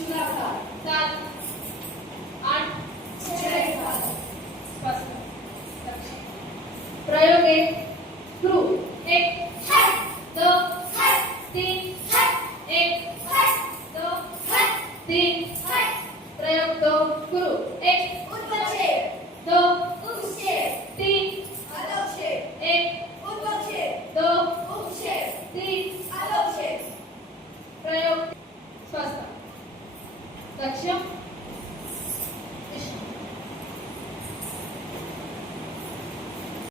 सात आठ स्पष्ट प्रयोग एक क्रू एक दो तीन एक दो तीन प्रयोग दो क्रू एक दो तीन एक दो तीन प्रयोग स्वस्थ लक्ष्य